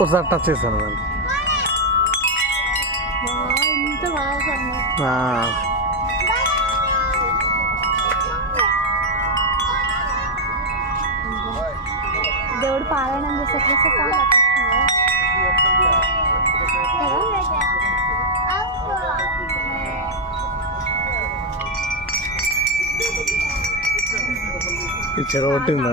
ఒకసారి టచ్ చేస్తాను దాన్ని. దేవుడు పారాయణం చేసే ఈ చెరువు కొట్టిందా?